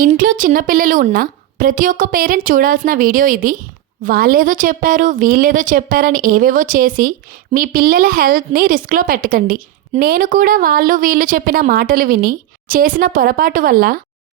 ఇంట్లో చిన్నపిల్లలు ఉన్న ప్రతి ఒక్క పేరెంట్ చూడాల్సిన వీడియో ఇది. వాళ్ళేదో చెప్పారు వీళ్ళేదో చెప్పారని ఏవేవో చేసి మీ పిల్లల హెల్త్ని రిస్క్లో పెట్టకండి. నేను కూడా వాళ్ళు వీళ్ళు చెప్పిన మాటలు విని చేసిన పొరపాటు వల్ల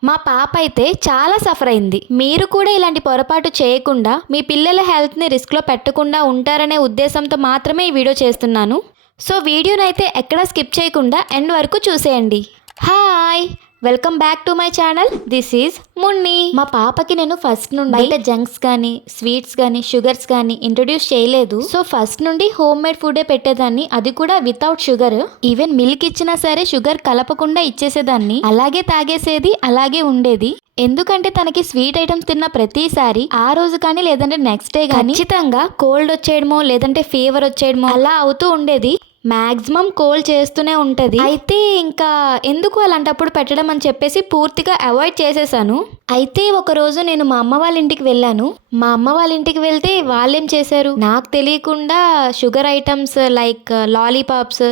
మా పాప అయితే చాలా సఫర్ అయింది. మీరు కూడా ఇలాంటి పొరపాటు చేయకుండా మీ పిల్లల హెల్త్ని రిస్క్లో పెట్టకుండా ఉంటారనే ఉద్దేశంతో మాత్రమే ఈ వీడియో చేస్తున్నాను. సో వీడియోనైతే ఎక్కడా స్కిప్ చేయకుండా ఎండ్ వరకు చూసేయండి. Hi, welcome back to my channel. This is Munni. మా పాపకి నేను ఫస్ట్ నుండి బయట జంక్స్ కానీ స్వీట్స్ కానీ షుగర్స్ కానీ ఇంట్రొడ్యూస్ చేయలేదు. సో ఫస్ట్ నుండి హోమ్ మేడ్ ఫుడే పెట్టేదాన్ని, అది కూడా వితౌట్ షుగర్. ఈవెన్ మిల్క్ ఇచ్చినా సరే షుగర్ కలపకుండా ఇచ్చేసేదాన్ని. అలాగే తాగేసేది, అలాగే ఉండేది. ఎందుకంటే తనకి స్వీట్ ఐటమ్స్ తిన్న ప్రతిసారి ఆ రోజు కానీ లేదంటే నెక్స్ట్ డే కానీ ఖచ్చితంగా కోల్డ్ వచ్చేయడమో లేదంటే ఫీవర్ వచ్చేయడమో అలా అవుతూ ఉండేది. మ్యాక్సిమం కోల్డ్ చేస్తూనే ఉంటుంది. అయితే ఇంకా ఎందుకు అలాంటప్పుడు పెట్టడం అని చెప్పేసి పూర్తిగా అవాయిడ్ చేసేసాను. అయితే ఒకరోజు నేను మా అమ్మ వాళ్ళ ఇంటికి వెళ్ళాను. మా అమ్మ వాళ్ళ ఇంటికి వెళ్తే వాళ్ళేం చేశారు, నాకు తెలియకుండా sugar items like lollipops,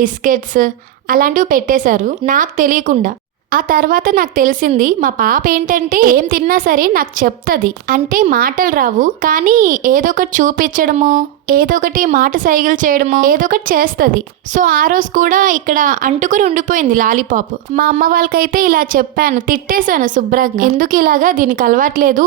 biscuits అలాంటివి పెట్టేశారు నాకు తెలియకుండా. ఆ తర్వాత నాకు తెలిసింది మా పాప ఏంటంటే ఏం తిన్నా సరే నాకు చెప్తుంది. అంటే మాటలు రావు కానీ ఏదో ఒకటి చూపించడమో ఏదో ఒకటి మాట సైకిల్ చేయడమో ఏదో ఒకటి చేస్తుంది. సో ఆ రోజు కూడా ఇక్కడ అంటుకుని ఉండిపోయింది లాలీపాప్. మా అమ్మ వాళ్ళకైతే ఇలా చెప్పాను, తిట్టేశాను శుభ్రంగా, ఎందుకు ఇలాగా దీనికి అలవాట్లేదు,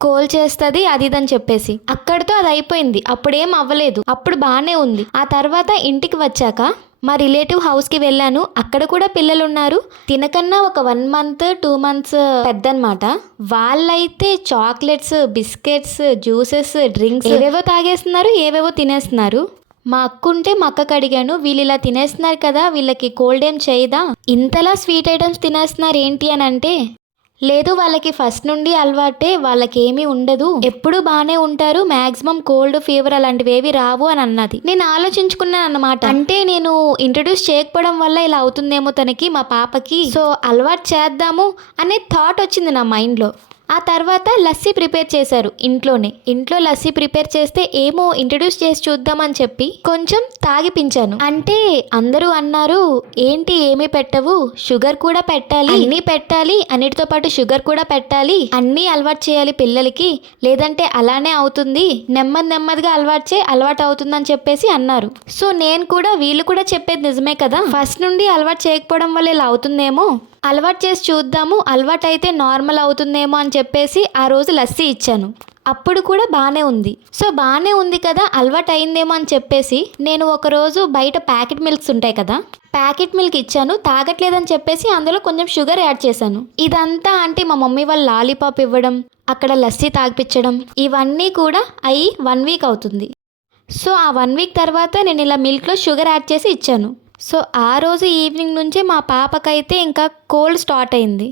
కోల్ చేస్తుంది అది ఇదని చెప్పేసి. అక్కడితో అది అయిపోయింది. అప్పుడేం అవ్వలేదు, అప్పుడు బాగానే ఉంది. ఆ తర్వాత ఇంటికి వచ్చాక మా రిలేటివ్ హౌస్కి వెళ్ళాను. అక్కడ కూడా పిల్లలు ఉన్నారు. తినకన్నా ఒక 1 month 2 months పెద్ద అనమాట. వాళ్ళైతే చాక్లెట్స్, బిస్కెట్స్, జ్యూసెస్, డ్రింక్స్ ఏవేవో తాగేస్తున్నారు, ఏవేవో తినేస్తున్నారు. మా అక్క ఉంటే మా అక్కకి అడిగాను, వీళ్ళు ఇలా తినేస్తున్నారు కదా, వీళ్ళకి కోల్డ్ ఏం చేయదా, ఇంతలా స్వీట్ ఐటమ్స్ తినేస్తున్నారు ఏంటి అని అంటే, లేదు వాళ్ళకి ఫస్ట్ నుండి అలవాటే, వాళ్ళకి ఏమీ ఉండదు, ఎప్పుడు బాగానే ఉంటారు, మ్యాక్సిమం కోల్డ్ ఫీవర్ అలాంటివి ఏవి రావు అని అన్నది. నేను ఆలోచించుకున్నాను అన్నమాట, అంటే నేను ఇంట్రడ్యూస్ చేయకపోవడం వల్ల ఇలా అవుతుందేమో తనకి, మా పాపకి, సో అలవాటు చేద్దాము అనే థాట్ వచ్చింది నా మైండ్లో. ఆ తర్వాత లస్సీ ప్రిపేర్ చేశారు ఇంట్లో లస్సీ ప్రిపేర్ చేస్తే ఏమో ఇంట్రడ్యూస్ చేసి చూద్దామని చెప్పి కొంచెం తాగిపించాను. అంటే అందరూ అన్నారు, ఏంటి ఏమీ పెట్టవు, షుగర్ కూడా పెట్టాలి, అన్నీ పెట్టాలి, అన్నిటితో పాటు షుగర్ కూడా పెట్టాలి, అన్నీ అలవాటు చేయాలి పిల్లలకి, లేదంటే అలానే అవుతుంది, నెమ్మదిగా అలవాటు అవుతుందని చెప్పేసి అన్నారు. సో నేను కూడా వీళ్ళు కూడా చెప్పేది నిజమే కదా, ఫస్ట్ నుండి అలవాటు చేయకపోవడం వల్ల ఇలా అవుతుందేమో, అలవాటు చేసి చూద్దాము, అలవాటు అయితే నార్మల్ అవుతుందేమో అని చెప్పేసి ఆ రోజు లస్సీ ఇచ్చాను. అప్పుడు కూడా బాగానే ఉంది. సో బాగానే ఉంది కదా, అలవాటు అయిందేమో అని చెప్పేసి నేను ఒకరోజు బయట ప్యాకెట్ మిల్క్స్ ఉంటాయి కదా, ప్యాకెట్ మిల్క్ ఇచ్చాను. తాగట్లేదని చెప్పేసి అందులో కొంచెం షుగర్ యాడ్ చేశాను. ఇదంతా అంటే మా మమ్మీ వాళ్ళు లాలీపాప్ ఇవ్వడం, అక్కడ లస్సీ తాగిపించడం, ఇవన్నీ కూడా అయ్యి 1 week అవుతుంది. సో ఆ 1 week తర్వాత నేను ఇలా మిల్క్లో షుగర్ యాడ్ చేసి ఇచ్చాను. సో ఆ రోజు ఈవినింగ్ నుంచే మా పాపకైతే ఇంకా కోల్డ్ స్టార్ట్ అయింది.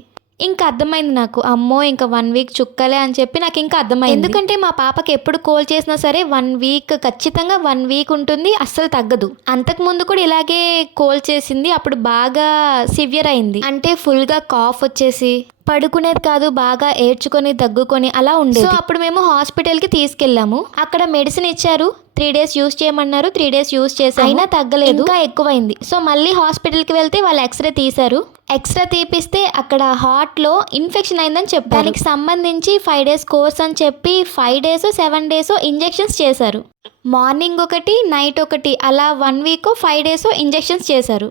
ఇంకా అర్థమైంది నాకు, అమ్మో ఇంకా 1 week చుక్కలే అని చెప్పి నాకు ఇంకా అర్థమైంది. ఎందుకంటే మా పాపకి ఎప్పుడు కోల్డ్ చేసినా సరే 1 week ఖచ్చితంగా 1 week ఉంటుంది, అస్సలు తగ్గదు. అంతకుముందు కూడా ఇలాగే కోల్డ్ చేసింది, అప్పుడు బాగా సివియర్ అయింది. అంటే ఫుల్గా కాఫ్ వచ్చేసి పడుకునేది కాదు, బాగా ఏడ్చుకొని దగ్గుకొని అలా ఉండేది. సో అప్పుడు మేము హాస్పిటల్కి తీసుకెళ్ళాము. అక్కడ మెడిసిన్ ఇచ్చారు, 3 days యూస్ చేయమన్నారు. 3 days యూస్ చేసి అయినా తగ్గలేదు, ఇంకా ఎక్కువైంది. సో మళ్ళీ హాస్పిటల్కి వెళ్తే వాళ్ళు ఎక్స్రే తీశారు. ఎక్స్రే తీపిస్తే అక్కడ హార్ట్లో ఇన్ఫెక్షన్ అయిందని చెప్పారు. దానికి సంబంధించి 5 days కోర్స్ అని చెప్పి 5 days 7 days ఇంజెక్షన్స్ చేశారు. మార్నింగ్ ఒకటి, నైట్ ఒకటి, అలా 1 week 5 days ఇంజెక్షన్స్ చేశారు.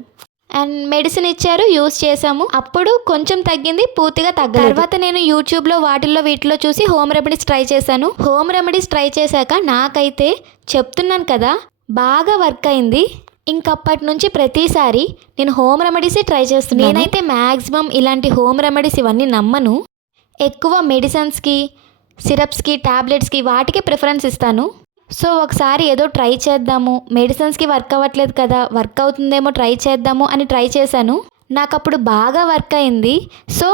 అండ్ మెడిసిన్ ఇచ్చారు, యూస్ చేసాము. అప్పుడు కొంచెం తగ్గింది, పూర్తిగా తగ్గలేదు. తర్వాత నేను యూట్యూబ్లో వీటిలో చూసి హోమ్ రెమెడీస్ ట్రై చేశాను. హోమ్ రెమెడీస్ ట్రై చేశాక నాకైతే చెప్తున్నాను కదా బాగా వర్క్ అయింది. ఇంకప్పటి నుంచి ప్రతిసారి నేను హోమ్ రెమెడీసే ట్రై చేస్తున్నాను. నేనైతే మ్యాక్సిమం ఇలాంటి హోమ్ రెమెడీస్ ఇవన్నీ నమ్మను. ఎక్కువ మెడిసిన్స్కి, సిరప్స్కి, ట్యాబ్లెట్స్కి వాటికి ప్రిఫరెన్స్ ఇస్తాను. సో ఒకసారి ఏదో ట్రై చేద్దాము, మెడిసిన్స్కి వర్క్ అవ్వట్లేదు కదా, వర్క్ అవుతుందేమో ట్రై చేద్దాము అని ట్రై చేశాను. నాకు అప్పుడు బాగా వర్క్ అయింది. సో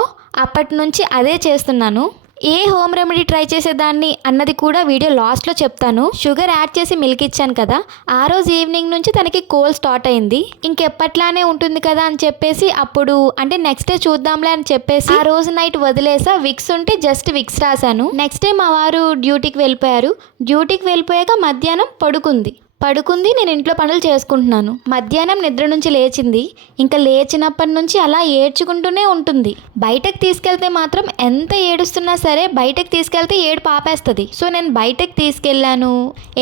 అప్పటి నుంచి అదే చేస్తున్నాను. ఏ హోమ్ రెమెడీ ట్రై చేసేదాన్ని అన్నది కూడా వీడియో లాస్ట్లో చెప్తాను. షుగర్ యాడ్ చేసి మిల్క్ ఇచ్చాను కదా, ఆ రోజు ఈవినింగ్ నుంచి తనకి కోల్డ్ స్టార్ట్ అయింది. ఇంకెప్పట్లానే ఉంటుంది కదా అని చెప్పేసి అప్పుడు అంటే నెక్స్ట్ డే చూద్దాంలే అని చెప్పేసి ఆ రోజు నైట్ వదిలేసా. విక్స్ ఉంటే జస్ట్ విక్స్ రాశాను. నెక్స్ట్ డే మా వారు డ్యూటీకి వెళ్ళిపోయారు. డ్యూటీకి వెళ్ళిపోయాక మధ్యాహ్నం పడుకుంది. పడుకుంది, నేను ఇంట్లో పనులు చేసుకుంటున్నాను. మధ్యాహ్నం నిద్ర నుంచి లేచింది. ఇంకా లేచినప్పటి నుంచి అలా ఏడ్చుకుంటూనే ఉంటుంది. బయటకు తీసుకెళ్తే మాత్రం ఎంత ఏడుస్తున్నా సరే బయటకు తీసుకెళ్తే ఏడుపు ఆపేస్తుంది. సో నేను బయటకు తీసుకెళ్ళాను,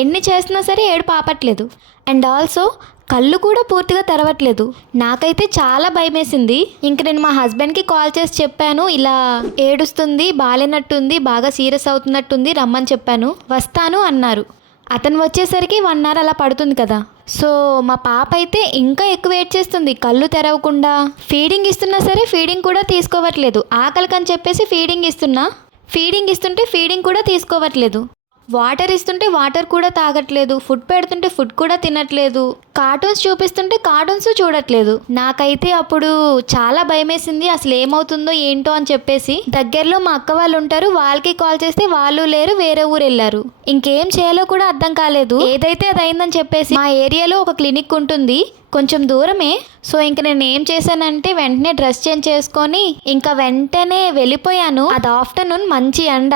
ఎన్ని చేస్తున్నా సరే ఏడుపు ఆపట్లేదు. అండ్ ఆల్సో కళ్ళు కూడా పూర్తిగా తెరవట్లేదు. నాకైతే చాలా భయమేసింది. ఇంక నేను మా హస్బెండ్కి కాల్ చేసి చెప్పాను, ఇలా ఏడుస్తుంది, బాలేనట్టుంది, బాగా సీరియస్ అవుతున్నట్టుంది, రమ్మని చెప్పాను. వస్తాను అన్నారు. అతను వచ్చేసరికి 1 అవర్ అలా పడుతుంది కదా. సో మా పాప అయితే ఇంకా ఎక్కువ వెయిట్ చేస్తుంది, కళ్ళు తెరవకుండా. ఫీడింగ్ ఇస్తున్నా సరే ఫీడింగ్ కూడా తీసుకోవట్లేదు. ఆకలికని చెప్పేసి ఫీడింగ్ ఇస్తుంటే ఫీడింగ్ కూడా తీసుకోవట్లేదు. వాటర్ ఇస్తుంటే వాటర్ కూడా తాగట్లేదు. ఫుడ్ పెడుతుంటే ఫుడ్ కూడా తినట్లేదు. కార్టూన్స్ చూపిస్తుంటే కార్టూన్స్ చూడట్లేదు. నాకైతే అప్పుడు చాలా భయమేసింది, అసలు ఏమవుతుందో ఏంటో అని చెప్పేసి. దగ్గరలో మా అక్క వాళ్ళు ఉంటారు, వాళ్ళకి కాల్ చేస్తే వాళ్ళు లేరు, వేరే ఊరు వెళ్ళారు. ఇంకేం చేయాలో కూడా అర్థం కాలేదు. ఏదైతే అది అయిందని చెప్పేసి మా ఏరియాలో ఒక క్లినిక్ ఉంటుంది, కొంచెం దూరమే. సో ఇంక నేను ఏం చేశానంటే వెంటనే డ్రెస్ చేంజ్ చేసుకొని ఇంకా వెంటనే వెళ్ళిపోయాను. అది ఆఫ్టర్నూన్, మంచి ఎండ.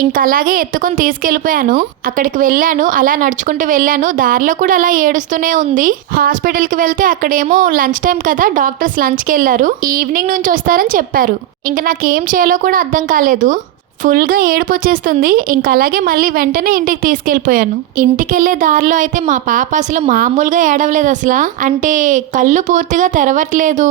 ఇంకా అలాగే ఎత్తుకొని తీసుకెళ్ళిపోయాను. అక్కడికి వెళ్ళాను, అలా నడుచుకుంటూ వెళ్ళాను. దారిలో కూడా అలా ఏడుస్తూనే ఉంది. హాస్పిటల్కి వెళ్తే అక్కడేమో లంచ్ టైం కదా, డాక్టర్స్ లంచ్కి వెళ్ళారు, ఈవినింగ్ నుంచి వస్తారని చెప్పారు. ఇంకా నాకేం చేయాలో కూడా అర్థం కాలేదు. ఫుల్గా ఏడుపు వచ్చేస్తుంది. ఇంకా అలాగే మళ్ళీ వెంటనే ఇంటికి తీసుకెళ్ళిపోయాను. ఇంటికి వెళ్ళే దారిలో అయితే మా పాప అసలు మామూలుగా ఏడవలేదు అసలు. అంటే కళ్ళు పూర్తిగా తెరవట్లేదు,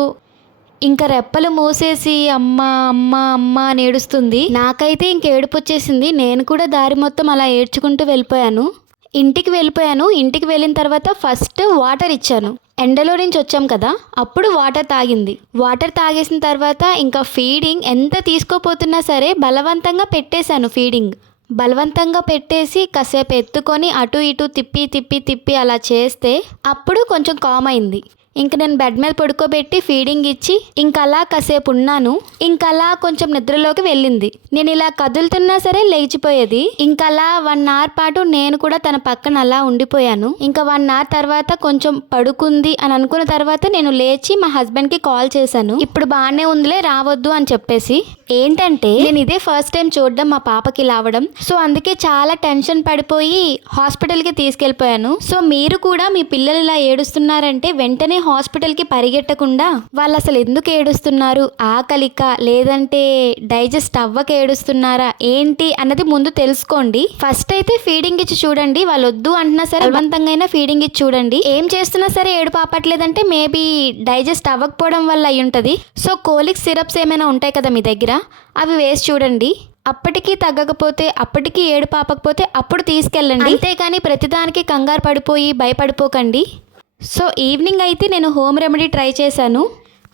ఇంకా రెప్పలు మూసేసి అమ్మ అమ్మ అమ్మ అని ఏడుస్తుంది. నాకైతే ఇంక ఏడుపు వచ్చేసింది. నేను కూడా దారి మొత్తం అలా ఏడ్చుకుంటూ వెళ్ళిపోయాను. ఇంటికి వెళ్ళిన తర్వాత ఫస్ట్ వాటర్ ఇచ్చాను. ఎండలో నుంచి వచ్చాం కదా, అప్పుడు వాటర్ తాగింది. వాటర్ తాగేసిన తర్వాత ఇంకా ఫీడింగ్ ఎంత తీసుకోపోతున్నా సరే బలవంతంగా పెట్టేశాను. బలవంతంగా పెట్టేసి కాసేపు ఎత్తుకొని అటు ఇటు తిప్పి అలా చేస్తే అప్పుడు కొంచెం కామ్ అయింది. ఇంక నేను బెడ్ మీద పడుకోబెట్టి ఫీడింగ్ ఇచ్చి ఇంకా అలా కాసేపు ఉన్నాను. ఇంకా అలా కొంచెం నిద్రలోకి వెళ్ళింది. నేను ఇలా కదులుతున్నా సరే లేచిపోయేది. ఇంకా అలా 1 అవర్ పాటు నేను కూడా తన పక్కన అలా ఉండిపోయాను. ఇంకా 1 అవర్ తర్వాత కొంచెం పడుకుంది అని అనుకున్న తర్వాత నేను లేచి మా హస్బెండ్కి కాల్ చేశాను. ఇప్పుడు బాగానే ఉందిలే, రావద్దు అని చెప్పేసి. ఏంటంటే నేను ఇదే ఫస్ట్ టైం చూడడం మా పాపకి లావడం. సో అందుకే చాలా టెన్షన్ పడిపోయి హాస్పిటల్కి తీసుకెళ్ళిపోయాను. సో మీరు కూడా మీ పిల్లలు ఇలా ఏడుస్తున్నారంటే వెంటనే హాస్పిటల్కి పరిగెట్టకుండా వాళ్ళు అసలు ఎందుకు ఏడుస్తున్నారు, ఆకలిక లేదంటే డైజెస్ట్ అవ్వక ఏడుస్తున్నారా ఏంటి అన్నది ముందు తెలుసుకోండి. ఫస్ట్ అయితే ఫీడింగ్ ఇచ్చి చూడండి. వాళ్ళు వద్దు అంటున్నా సరే బలవంతంగా ఫీడింగ్ ఇచ్చి చూడండి. ఏం చేస్తున్నా సరే ఏడుపు ఆపట్లేదంటే మేబీ డైజెస్ట్ అవ్వకపోవడం వల్ల అయి ఉంటుంది. సో కోలిక్ సిరప్స్ ఏమైనా ఉంటాయి కదా మీ దగ్గర, అవి వేసి చూడండి. అప్పటికీ తగ్గకపోతే, అప్పటికీ ఏడుపు ఆపకపోతే అప్పుడు తీసుకెళ్ళండి. అంతేకాని ప్రతిదానికి కంగారు పడిపోయి భయపడిపోకండి. సో ఈవినింగ్ అయితే నేను హోమ్ రెమెడీ ట్రై చేశాను.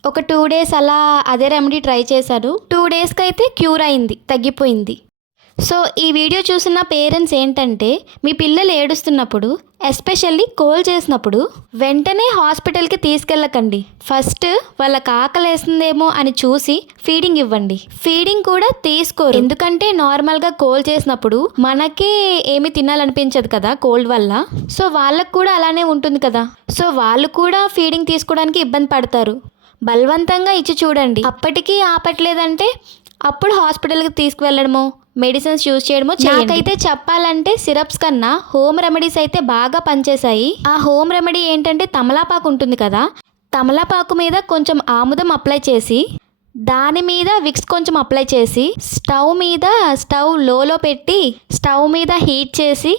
ఒక 2 డేస్ అలా అదే రెమెడీ ట్రై చేశాను. 2 డేస్కి అయితే క్యూర్ అయింది, తగ్గిపోయింది. సో ఈ వీడియో చూసిన పేరెంట్స్ ఏంటంటే మీ పిల్లలు ఏడుస్తున్నప్పుడు, ఎస్పెషల్లీ కోల్డ్ చేసినప్పుడు వెంటనే హాస్పిటల్కి తీసుకెళ్ళకండి. ఫస్ట్ వాళ్ళకి ఆకలేస్తుందేమో అని చూసి ఫీడింగ్ ఇవ్వండి. ఫీడింగ్ కూడా తీసుకోరు, ఎందుకంటే నార్మల్గా కోల్డ్ చేసినప్పుడు మనకే ఏమి తినాలనిపించదు కదా కోల్డ్ వల్ల. సో వాళ్ళకు కూడా అలానే ఉంటుంది కదా. సో వాళ్ళు కూడా ఫీడింగ్ తీసుకోవడానికి ఇబ్బంది పడతారు. బలవంతంగా ఇచ్చి చూడండి. అప్పటికీ ఆపట్లేదంటే అప్పుడు హాస్పిటల్కి తీసుకువెళ్ళడమో మెడిసిన్స్ యూజ్ చేయడమో చేయండి. నాకైతే చెప్పాలంటే సిరప్స్ కన్నా హోమ్ రెమెడీస్ అయితే బాగా పనిచేశాయి. ఆ హోమ్ రెమెడీ ఏంటంటే తమలపాకు ఉంటుంది కదా, తమలపాకు మీద కొంచెం ఆముదం అప్లై చేసి దాని మీద విక్స్ కొంచెం అప్లై చేసి స్టవ్ లోలో పెట్టి స్టవ్ మీద హీట్ చేసి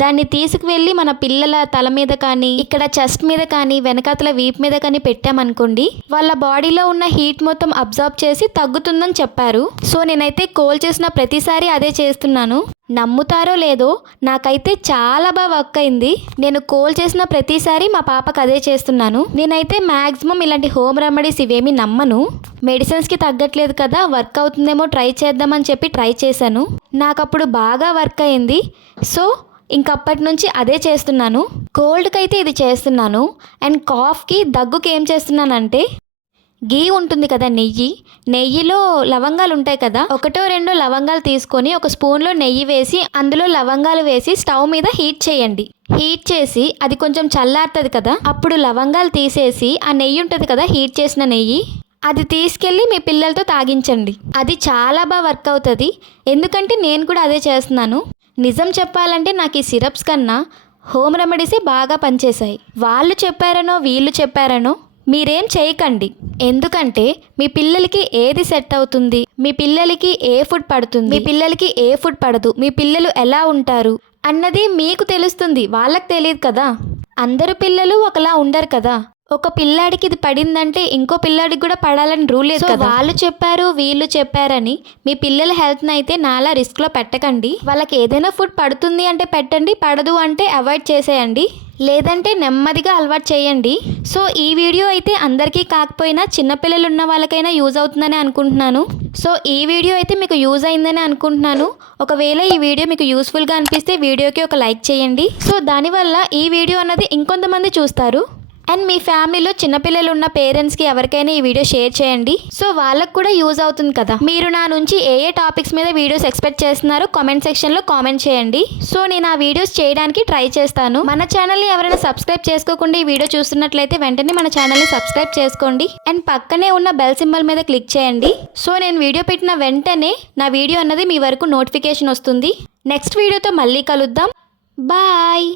దాన్ని తీసుకువెళ్ళి మన పిల్లల తల మీద కానీ, ఇక్కడ చెస్ట్ మీద కానీ, వెనకాతల వీప్ మీద కానీ పెట్టామనుకోండి, వాళ్ళ బాడీలో ఉన్న హీట్ మొత్తం అబ్జర్వ్ చేసి తగ్గుతుందని చెప్పారు. సో నేనైతే కోల్ చేసిన ప్రతిసారి అదే చేస్తున్నాను. నమ్ముతారో లేదో నాకైతే చాలా బాగా వర్క్ అయింది. నేను కోల్ చేసిన ప్రతిసారి మా పాపకు అదే చేస్తున్నాను. నేనైతే మ్యాక్సిమం ఇలాంటి హోమ్ రెమెడీస్ ఇవేమీ నమ్మను. మెడిసిన్స్కి తగ్గట్లేదు కదా, వర్క్ అవుతుందేమో ట్రై చేద్దామని చెప్పి ట్రై చేశాను. నాకు అప్పుడు బాగా వర్క్ అయింది. సో ఇంకప్పటి నుంచి అదే చేస్తున్నాను. కోల్డ్కి అయితే ఇది చేస్తున్నాను. అండ్ కాఫ్కి, దగ్గుకి ఏం చేస్తున్నానంటే గీ ఉంటుంది కదా, నెయ్యిలో లవంగాలు ఉంటాయి కదా, 1-2 లవంగాలు తీసుకొని ఒక స్పూన్లో నెయ్యి వేసి అందులో లవంగాలు వేసి స్టవ్ మీద హీట్ చేయండి. హీట్ చేసి అది కొంచెం చల్లారుతుంది కదా, అప్పుడు లవంగాలు తీసేసి ఆ నెయ్యి ఉంటుంది కదా, హీట్ చేసిన నెయ్యి, అది తీసుకెళ్ళి మీ పిల్లలతో తాగించండి. అది చాలా బాగా వర్క్ అవుతుంది. ఎందుకంటే నేను కూడా అదే చేస్తున్నాను. నిజం చెప్పాలంటే నాకు ఈ సిరప్స్ కన్నా హోమ్ రెమెడీసే బాగా పనిచేశాయి. వాళ్ళు చెప్పారనో వీళ్ళు చెప్పారనో మీరేం చేయకండి. ఎందుకంటే మీ పిల్లలకి ఏది సెట్ అవుతుంది, మీ పిల్లలకి ఏ ఫుడ్ పడుతుంది, మీ పిల్లలకి ఏ ఫుడ్ పడదు, మీ పిల్లలు ఎలా ఉంటారు అన్నది మీకు తెలుస్తుంది, వాళ్ళకి తెలియదు కదా. అందరు పిల్లలు ఒకలా ఉండరు కదా. ఒక పిల్లాడికి ఇది పడిందంటే ఇంకో పిల్లాడికి కూడా పడాలని రూల్ లేదు కదా. వాళ్ళు చెప్పారు వీళ్ళు చెప్పారని మీ పిల్లల హెల్త్ని అయితే నాలా రిస్క్లో పెట్టకండి. వాళ్ళకి ఏదైనా ఫుడ్ పడుతుంది అంటే పెట్టండి, పడదు అంటే అవాయిడ్ చేసేయండి, లేదంటే నెమ్మదిగా అలవాటు చేయండి. సో ఈ వీడియో అయితే అందరికీ కాకపోయినా చిన్నపిల్లలు ఉన్న వాళ్ళకైనా యూజ్ అవుతుందని అనుకుంటున్నాను. సో ఈ వీడియో అయితే మీకు యూజ్ అయిందని అనుకుంటున్నాను. ఒకవేళ ఈ వీడియో మీకు యూస్ఫుల్గా అనిపిస్తే వీడియోకి ఒక లైక్ చేయండి. సో దానివల్ల ఈ వీడియో అన్నది ఇంకొంతమంది చూస్తారు. అండ్ మీ ఫ్యామిలీలో చిన్నపిల్లలు ఉన్న పేరెంట్స్కి ఎవరికైనా ఈ వీడియో షేర్ చేయండి. సో వాళ్ళకు కూడా యూజ్ అవుతుంది కదా. మీరు నా నుంచి ఏ టాపిక్స్ మీద వీడియోస్ ఎక్స్పెక్ట్ చేస్తున్నారో కామెంట్ సెక్షన్లో కామెంట్ చేయండి. సో నేను ఆ వీడియోస్ చేయడానికి ట్రై చేస్తాను. మన ఛానల్ని ఎవరైనా సబ్స్క్రైబ్ చేసుకోకుండా ఈ వీడియో చూస్తున్నట్లయితే వెంటనే మన ఛానల్ని సబ్స్క్రైబ్ చేసుకోండి. అండ్ పక్కనే ఉన్న బెల్ సింబల్ మీద క్లిక్ చేయండి. సో నేను వీడియో పెట్టిన వెంటనే నా వీడియో అన్నది మీ వరకు నోటిఫికేషన్ వస్తుంది. నెక్స్ట్ వీడియోతో మళ్ళీ కలుద్దాం. బాయ్.